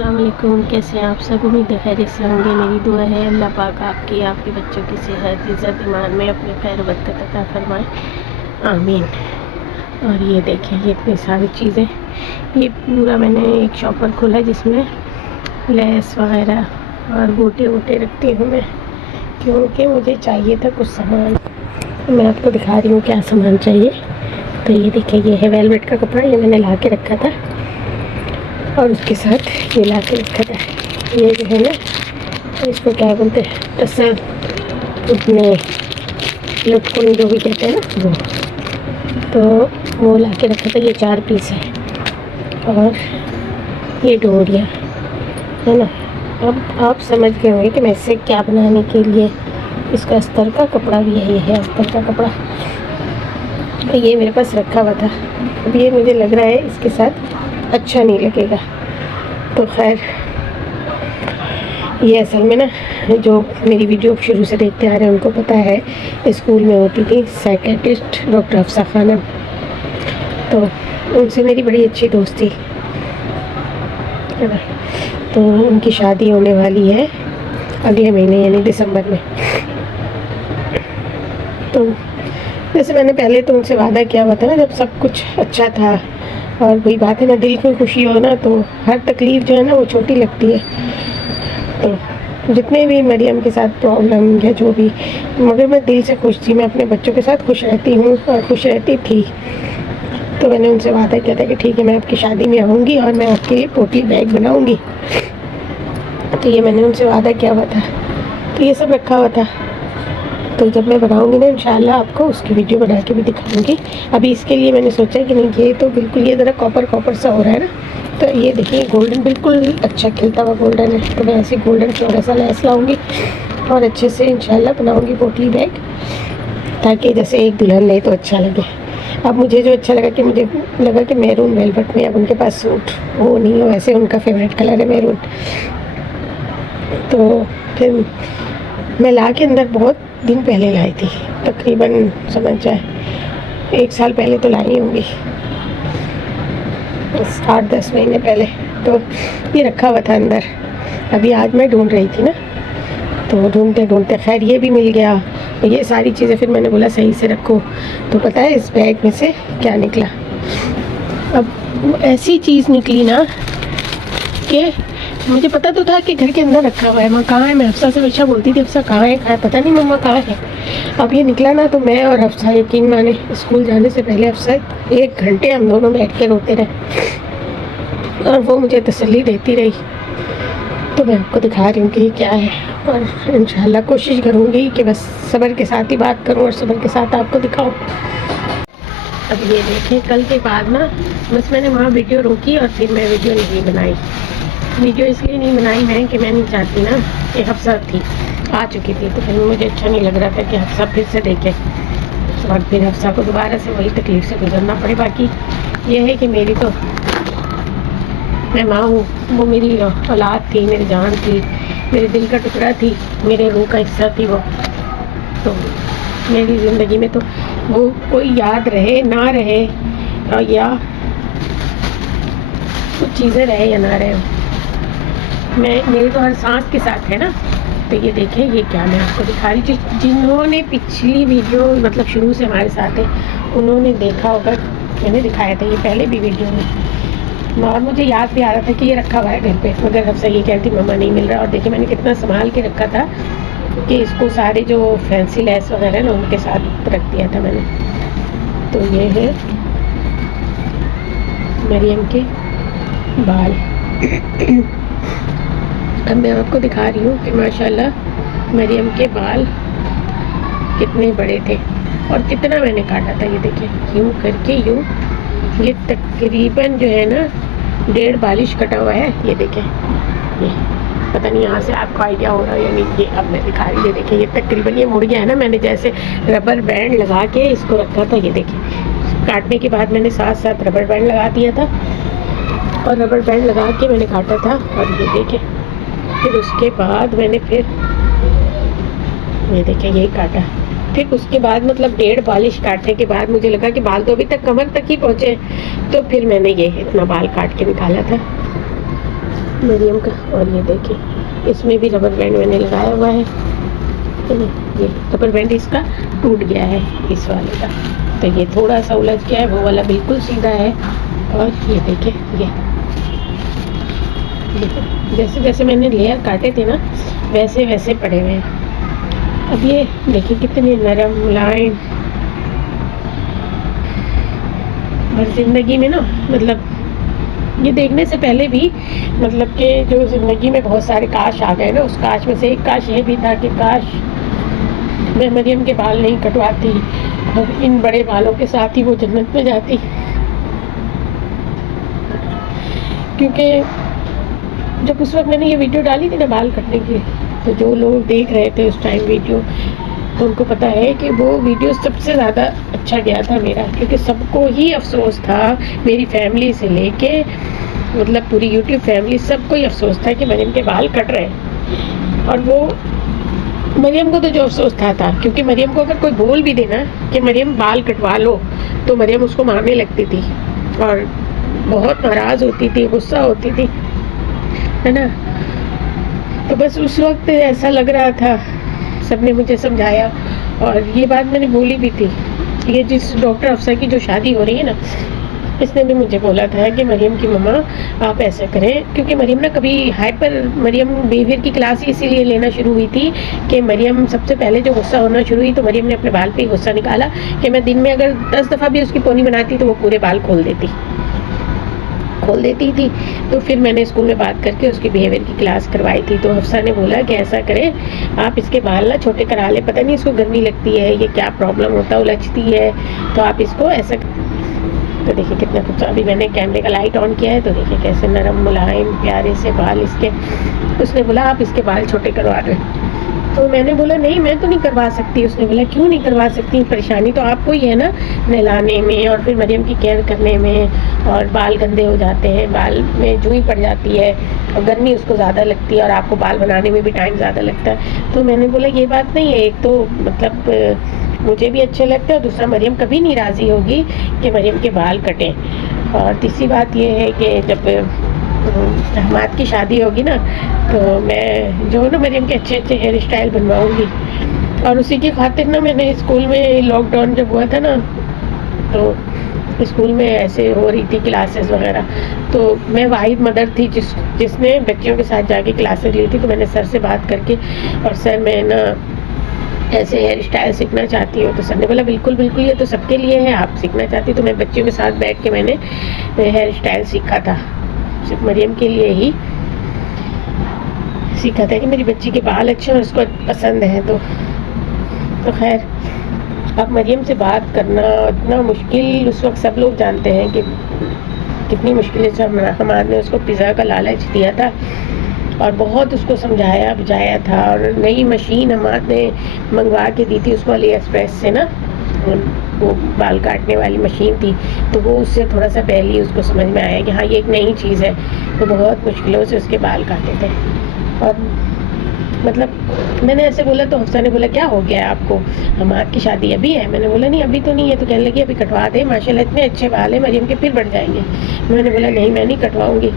अस्सलाम वालेकुम। कैसे हैं आप सब? उम्मीद है खैरियत से होंगे। मेरी दुआ है अल्लाह पाक आपकी आपके बच्चों की सेहत इज़्ज़त ईमान में अपने खैर बरकत अता फरमाए, आमीन। और ये देखें, ये इतनी सारी चीज़ें, ये पूरा मैंने एक शॉपर खोला है जिसमें लेस वगैरह और गोटे वोटे रखती हूँ मैं, क्योंकि मुझे चाहिए था कुछ सामान। मैं आपको दिखा रही हूँ क्या सामान चाहिए। तो ये देखिए, ये है वेलवेट का कपड़ा, ये मैंने ला के रखा था और उसके साथ ये ला के रखा था। ये जो है ना, इसको क्या बोलते हैं, टसल, उसमें लटकन जो भी कहते हैं ना, वो तो वो ला के रखा था। ये 4 पीस है और ये डोरिया है ना। अब आप समझ गए होंगे कि मैं इससे क्या बनाने के लिए, इसका अस्तर का कपड़ा भी है, ये है अस्तर का कपड़ा। तो ये मेरे पास रखा हुआ था। अब ये मुझे लग रहा है इसके साथ अच्छा नहीं लगेगा। तो खैर, ये असल में ना, जो मेरी वीडियो शुरू से देखते आ रहे हैं उनको पता है, स्कूल में होती थी साइकेट्रिस्ट डॉक्टर अफसा खानम। तो उनसे मेरी बड़ी अच्छी दोस्ती है ना। तो उनकी शादी होने वाली है अगले महीने, यानी दिसंबर में। तो जैसे मैंने पहले तो उनसे वादा किया हुआ था ना, जब सब कुछ अच्छा था, और वही बात है ना, दिल में खुशी हो ना तो हर तकलीफ़ जो है ना वो छोटी लगती है। तो जितने भी मरियम के साथ प्रॉब्लम या जो भी, मगर मैं दिल से खुश थी, मैं अपने बच्चों के साथ खुश रहती हूँ और खुश रहती थी। तो मैंने उनसे वादा किया था कि ठीक है, मैं आपकी शादी में आऊँगी और मैं आपके लिए पोटली बैग बनाऊँगी। तो ये मैंने उनसे वादा किया हुआ था, तो ये सब रखा हुआ था। तो जब मैं बनाऊँगी ना इंशाल्लाह आपको उसकी वीडियो बना के भी दिखाऊँगी। अभी इसके लिए मैंने सोचा कि नहीं, ये तो बिल्कुल ये ज़रा कॉपर सा हो रहा है ना, तो ये देखिए गोल्डन, बिल्कुल अच्छा खिलता हुआ गोल्डन है। तो मैं ऐसे गोल्डन थोड़ा सा लेस लाऊँगी और अच्छे से इंशाल्लाह बनाऊँगी पोटली बैग, ताकि जैसे एक दुल्हन ले तो अच्छा लगे। अब मुझे जो अच्छा लगा कि मुझे लगा कि मैरून वेलवेट में, अब उनके पास सूट वो नहीं हो, वैसे उनका फेवरेट कलर है मैरून। तो फिर मैं ला के अंदर बहुत दिन पहले लाई थी, तकरीबन समझ जाए 1 साल पहले तो लाई होंगी, 8-10 महीने पहले। तो ये रखा हुआ था अंदर। अभी आज मैं ढूंढ रही थी ना, तो ढूंढते ढूंढते खैर ये भी मिल गया। ये सारी चीज़ें फिर मैंने बोला सही से रखो। तो पता है इस बैग में से क्या निकला? अब ऐसी चीज़ निकली ना कि मुझे पता तो था कि घर के अंदर रखा हुआ है। माँ कहाँ है? मैं हफ्सा से हमेशा बोलती थी हफ्सा कहाँ है, पता नहीं मम्मा कहाँ है। अब ये निकला ना, तो मैं और हफ्सा, यकीन माने, स्कूल जाने से पहले हफ्सा 1 घंटे हम दोनों बैठ के रोते रहे और वो मुझे तसल्ली देती रही। तो मैं आपको दिखा रही हूँ कि ये क्या है, और इंशाल्लाह कोशिश करूँगी कि बस सब्र के साथ ही बात करूँ और सब्र के साथ आपको दिखाऊँ। अब ये देखें, कल के बाद ना बस मैंने वहाँ वीडियो रोकी और फिर मैं वीडियो नहीं बनाई। वीडियो इसलिए नहीं बनाई मैं कि मैं नहीं चाहती ना कि हफ्सा थी, आ चुकी थी, तो फिर मुझे अच्छा नहीं लग रहा था कि हफ्सा फिर से देखे और फिर हफ्सा को दोबारा से वही तकलीफ़ से गुजरना पड़े। बाकी ये है कि मेरी तो, मैं माँ हूँ, वो मेरी औलाद थी, मेरी जान थी, मेरे दिल का टुकड़ा थी, मेरे रूह का हिस्सा थी वो। तो मेरी ज़िंदगी में तो वो कोई याद रहे ना रहे, या कुछ चीज़ें रहे या ना रहे, मेरी तो हर सांस के साथ है ना। तो ये देखें, ये क्या मैं आपको दिखा रही थी, जिन्होंने पिछली वीडियो मतलब शुरू से हमारे साथ है उन्होंने देखा होगा, मैंने दिखाया था ये पहले भी वीडियो में। और मुझे याद भी आ रहा था कि ये रखा हुआ है घर पे, मगर हफ्सा ये कहती मम्मा नहीं मिल रहा। और देखिए मैंने कितना संभाल के रखा था कि इसको सारे जो फैंसी लेस वगैरह ना उनके साथ रख दिया था मैंने। तो ये है मरियम के बाल। अब मैं आपको दिखा रही हूँ कि माशाल्लाह मरियम के बाल कितने बड़े थे और कितना मैंने काटा था। ये देखिए, यूँ करके यूँ, ये तकरीबन जो है ना 1.5 बालिश कटा हुआ है। ये देखें, ये पता नहीं यहाँ से आपको आइडिया हो रहा है या नहीं, ये अब मैं दिखा रही हूँ। ये देखिए, ये तकरीबन ये मुड़ गया है ना, मैंने जैसे रबर बैंड लगा के इसको रखा था। ये देखिए, काटने के बाद मैंने साथ साथ रबर बैंड लगा दिया था और रबर बैंड लगा के मैंने काटा था। और ये देखें, फिर उसके बाद मैंने फिर ये देखिए यही काटा। फिर उसके बाद मतलब 1.5 बालिश काटने के बाद मुझे लगा कि बाल तो अभी तक कमर तक ही पहुँचे, तो फिर मैंने ये इतना बाल काट के निकाला था। मरियम का। और ये देखिए इसमें भी रबर बैंड मैंने लगाया हुआ है ना, ये रबर बैंड इसका टूट गया है इस वाले का, तो ये थोड़ा सा उलझ गया है, वो वाला बिल्कुल सीधा है। और ये देखिए ये जैसे जैसे मैंने लेयर काटे थे ना वैसे वैसे पड़े हुए हैं। अब ये देखिए कितने नरम मुलायम। और ज़िंदगी में ना मतलब ये देखने से पहले भी मतलब कि जो ज़िंदगी में बहुत सारे काश आ गए ना, उस काश में से एक काश ये भी था कि काश मैं मरियम के बाल नहीं कटवाती और इन बड़े बालों के साथ ही वो जन्नत में जाती। क्योंकि जब उस वक्त मैंने ये वीडियो डाली थी ना बाल कटने की, तो जो लोग देख रहे थे उस टाइम वीडियो, तो उनको पता है कि वो वीडियो सबसे ज़्यादा अच्छा गया था मेरा, क्योंकि सबको ही अफसोस था, मेरी फैमिली से लेके मतलब पूरी यूट्यूब फैमिली सबको ही अफसोस था कि मरियम के बाल कट रहे हैं। और वो मरियम को तो जो अफसोस था क्योंकि मरियम को अगर कोई बोल भी देना कि मरियम बाल कटवा लो तो मरियम उसको मारने लगती थी और बहुत नाराज़ होती थी, गुस्सा होती थी, है ना। तो बस उस वक्त ऐसा लग रहा था, सबने मुझे समझाया और ये बात मैंने बोली भी थी। ये जिस डॉक्टर अफसर की जो शादी हो रही है ना, इसने भी मुझे बोला था कि मरियम की मम्मा आप ऐसा करें, क्योंकि मरियम ना कभी मरियम बिहेवियर की क्लास ही इसीलिए लेना शुरू हुई थी कि मरियम सबसे पहले जो गुस्सा होना शुरू हुई तो मरियम ने अपने बाल पे ही गुस्सा निकाला कि मैं दिन में अगर 10 दफ़ा भी उसकी पोनी बनाती तो वो पूरे बाल खोल देती थी। तो फिर मैंने स्कूल में बात करके उसकी बिहेवियर की क्लास करवाई थी, तो अफसर ने बोला कि ऐसा करें आप इसके बाल ना छोटे करा ले, पता नहीं इसको गर्मी लगती है, ये क्या प्रॉब्लम होता है, उलझती है, तो आप इसको ऐसा। तो देखिए कितना खूबसूरत, अभी मैंने कैमरे का लाइट ऑन किया है तो देखिए कैसे नरम मुलायम प्यारे से बाल इसके। उसने बोला आप इसके बाल छोटे करवा दो, तो मैंने बोला नहीं मैं तो नहीं करवा सकती। उसने बोला क्यों नहीं करवा सकती, परेशानी तो आपको ही है ना नहलाने में और फिर मरियम की केयर करने में, और बाल गंदे हो जाते हैं, बाल में जुई पड़ जाती है और गर्मी उसको ज़्यादा लगती है और आपको बाल बनाने में भी टाइम ज़्यादा लगता है। तो मैंने बोला ये बात नहीं है, एक तो मतलब मुझे भी अच्छे लगते हैं और दूसरा मरियम कभी नहीं राज़ी होगी कि मरियम के बाल कटें। और तीसरी बात ये है कि जब हमाद की शादी होगी ना तो मैं जो ना मरियम के अच्छे अच्छे हेयर स्टाइल बनवाऊँगी। और उसी की खातिर ना मैंने स्कूल में लॉकडाउन जब हुआ था ना तो स्कूल में ऐसे हो रही थी क्लासेस वगैरह, तो मैं वाहिद मदर थी जिसने बच्चियों के साथ जाके क्लासेस ली थी। तो मैंने सर से बात करके और सर मैं ना ऐसे हेयर स्टाइल सीखना चाहती हूँ, तो सर ने बोला बिल्कुल बिल्कुल ये तो सबके लिए है, आप सीखना चाहती। तो मैं बच्चियों के साथ बैठ के मैंने हेयर स्टाइल सीखा था, सिर्फ मरियम के लिए ही सीखा था कि मेरी बच्ची के बाल अच्छे और उसको पसंद है। तो खैर अब मरियम से बात करना इतना मुश्किल, उस वक्त सब लोग जानते हैं कि कितनी मुश्किल से हमारे ने उसको पिज़्ज़ा का लालच दिया था और बहुत उसको समझाया बुझाया था। और नई मशीन हमारे ने मंगवा के दी थी उसको अली एक्सप्रेस से ना, वो बाल काटने वाली मशीन थी, तो वो उससे थोड़ा सा पहले ही उसको समझ में आया कि हाँ ये एक नई चीज़ है। तो बहुत मुश्किलों से उसके बाल काटे थे। और मतलब मैंने ऐसे बोला तो हफ्सा ने बोला क्या हो गया है आपको, हमाद की शादी अभी है? मैंने बोला नहीं अभी तो नहीं है। तो कहने लगी अभी कटवा दे, माशाल्लाह इतने अच्छे बाल है मरियम के, फिर बढ़ जाएंगे। मैंने बोला नहीं मैं नहीं कटवाऊँगी।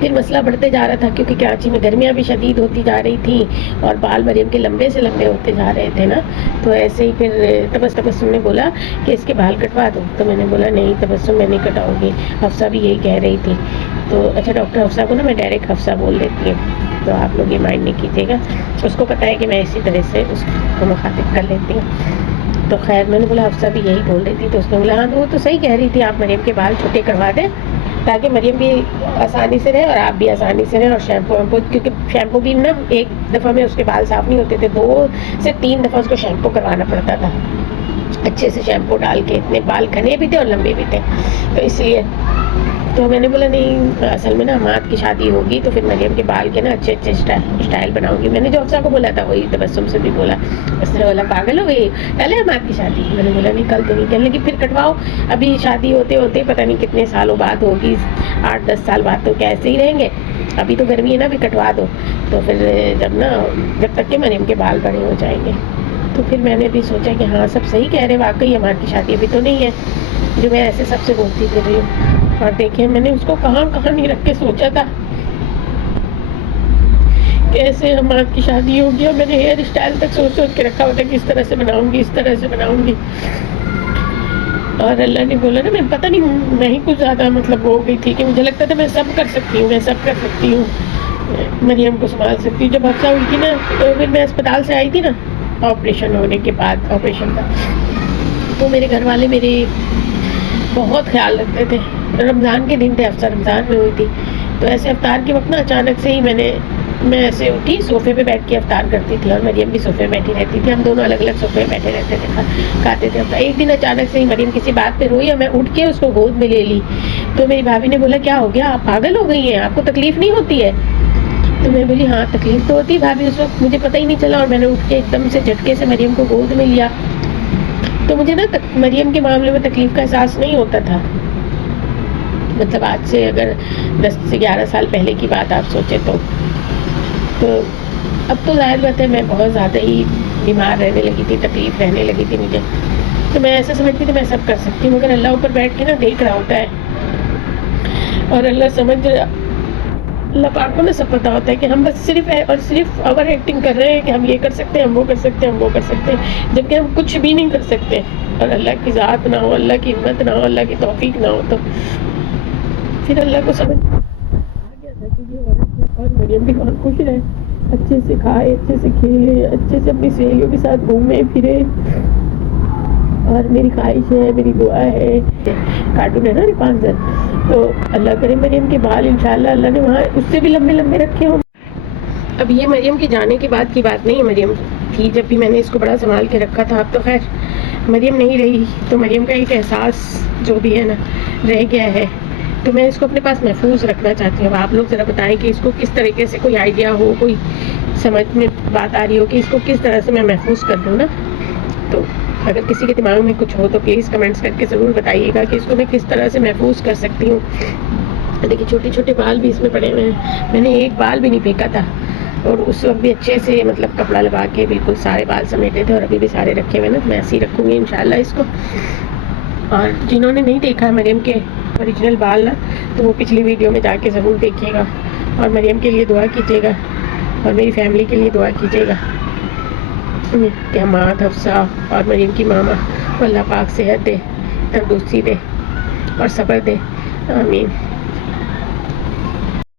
फिर मसला बढ़ते जा रहा था क्योंकि कराची में गर्मियाँ भी शदीद होती जा रही थी और बाल मरियम के लंबे से लंबे होते जा रहे थे ना। तो ऐसे ही फिर तबस्सुम ने बोला कि इसके बाल कटवा दो, तो मैंने बोला नहीं तबस्सुम मैं नहीं कटाऊँगी। हफ्सा भी यही कह रही थी। तो अच्छा डॉक्टर हफ्सा को ना मैं डायरेक्ट हफ्सा बोल देती हूँ, तो आप लोग ये माइंड नहीं कीजिएगा, उसको पता है कि मैं इसी तरह से उसको मुखातिब कर लेती हूँ। तो खैर मैंने बोला हफ्सा भी यही बोल रही थी। तो उसने बोला हाँ तो वो तो सही कह रही थी, आप मरियम के बाल छोटे करवा दें ताकि मरियम भी आसानी से रहे और आप भी आसानी से रहें। और शैम्पू वैम्पू, क्योंकि शैम्पू भी ना एक दफ़ा में उसके बाल साफ़ नहीं होते थे, 2 से 3 दफ़ा उसको शैम्पू करवाना पड़ता था अच्छे से शैम्पू डाल के। इतने बाल घने भी थे और लंबे भी थे, तो इसलिए तो मैंने बोला नहीं असल में ना हमाद की शादी होगी तो फिर मरियम के बाल के ना अच्छे अच्छे स्टाइल बनाऊंगी। मैंने जो अफसा को बोला था वही तबस्सुम से भी बोला। उसने बोला पागल हो गई, कल है हमाद की शादी? मैंने बोला नहीं कल तो नहीं। कहने लगी फिर कटवाओ, अभी शादी होते होते पता नहीं कितने सालों बाद होगी, 8-10 साल बाद तो क्या ऐसे ही रहेंगे, अभी तो गर्मी है ना, अभी कटवा दो। तो फिर जब तक के मरियम के बाल बड़े हो जाएंगे। तो फिर मैंने भी सोचा कि हाँ सब सही कह रहे, वाकई हमाद की शादी अभी तो नहीं है, जो मैं ऐसे सबसे बोलती फिर रही हूँ। और देखिए मैंने उसको कहाँ नहीं रख के सोचा था कैसे हमाद की शादी होगी, और मैंने हेयर स्टाइल तक सोच सोच के रखा हुआ था कि इस तरह से बनाऊंगी, इस तरह से बनाऊंगी। और अल्लाह ने बोला ना, मैं पता नहीं मैं ही कुछ ज़्यादा मतलब हो गई थी कि मुझे लगता था मैं सब कर सकती हूँ, मैं सब कर सकती हूँ, मरियम को संभाल सकती हूँ। जब हफ्सा हुई थी ना, तो फिर मैं अस्पताल से आई थी ना, ऑपरेशन होने के बाद, ऑपरेशन का, तो मेरे घर वाले मेरे बहुत ख्याल रखते थे। रमज़ान के दिन थे, अफसर रमज़ान में हुई थी, तो ऐसे अफ्तार के वक्त ना अचानक से ही मैं ऐसे उठी, सोफ़े पे बैठ के अफ्तार करती थी और मरियम भी सोफ़े बैठी रहती थी, हम दोनों अलग अलग सोफ़े पे बैठे रहते थे, खाते थे अफ्तार। एक दिन अचानक से ही मरियम किसी बात पे रोई और मैं उठ के उसको गोद में ले ली। तो मेरी भाभी ने बोला, क्या हो गया, आप पागल हो गई हैं, आपको तकलीफ़ नहीं होती है? तो मैं बोली, हाँ तकलीफ़ तो होती है भाभी, उस वक्त मुझे पता ही नहीं चला, और मैंने उठ के एकदम से झटके से मरियम को गोद में लिया। तो मुझे ना मरियम के मामले में तकलीफ़ का एहसास नहीं होता था। मतलब आज से अगर 10 से 11 साल पहले की बात आप सोचें तो अब तो ज़ाहिर बात है मैं बहुत ज़्यादा ही बीमार रहने लगी थी, तकलीफ़ रहने लगी थी मुझे। तो मैं ऐसा समझती थी मैं सब कर सकती हूँ, मगर अल्लाह ऊपर बैठ के ना देख रहा होता है, और अल्लाह पाक को ना सब पता होता है कि हम बस सिर्फ ओवर एक्टिंग कर रहे हैं कि हम ये कर सकते हैं, हम वो कर सकते हैं, हम वो कर सकते हैं, जबकि हम कुछ भी नहीं कर सकते। और अल्लाह की ज़ात ना हो, अल्लाह की हिम्मत ना हो, अल्लाह की तौफीक ना हो, तो फिर अल्लाह को समझ आ गया था कि ये औरत है, और मरियम भी बहुत खुश रहे, अच्छे से खाए, अच्छे से खेले, अच्छे से अपनी सहेलियों के साथ घूमे फिरे। और मेरी ख्वाहिश है, मेरी दुआ है, कार्टून है ना रिपांजल, तो अल्लाह करे मरियम के बाल इंशाल्लाह अल्लाह ने वहाँ उससे भी लंबे लंबे रखे हों। अब ये मरियम के जाने के बाद की बात नहीं है, मरियम थी जब भी मैंने इसको बड़ा संभाल के रखा था। अब तो खैर मरियम नहीं रही, तो मरियम का एक एहसास जो भी है ना रह गया है, तो मैं इसको अपने पास महफूज रखना चाहती हूँ। आप लोग ज़रा बताएं कि इसको किस तरीके से, कोई आइडिया हो, कोई समझ में बात आ रही हो कि इसको किस तरह से मैं महफूज कर दूँ ना। तो अगर किसी के दिमाग में कुछ हो तो प्लीज़ कमेंट्स करके ज़रूर बताइएगा कि इसको मैं किस तरह से महफूज कर सकती हूँ। देखिए छोटे छोटे बाल भी इसमें पड़े हुए हैं, मैंने एक बाल भी नहीं फेंका था, और उस वक्त भी अच्छे से मतलब कपड़ा लगा के बिल्कुल सारे बाल समेटे थे, और अभी भी सारे रखे हुए ना, तो मैं ऐसे ही रखूँगी इंशाल्लाह इसको। और जिन्होंने नहीं देखा मरियम के ओरिजिनल बाल ना, तो वो पिछली वीडियो में जाके ज़रूर देखिएगा, और मरियम के लिए दुआ कीजिएगा, और मेरी फैमिली के लिए दुआ कीजिएगा कि हमाद, हफ्सा और मरियम की मामा को अल्लाह पाक सेहत दे, तंदुरुस्ती दे और सब्र दे। आमीन।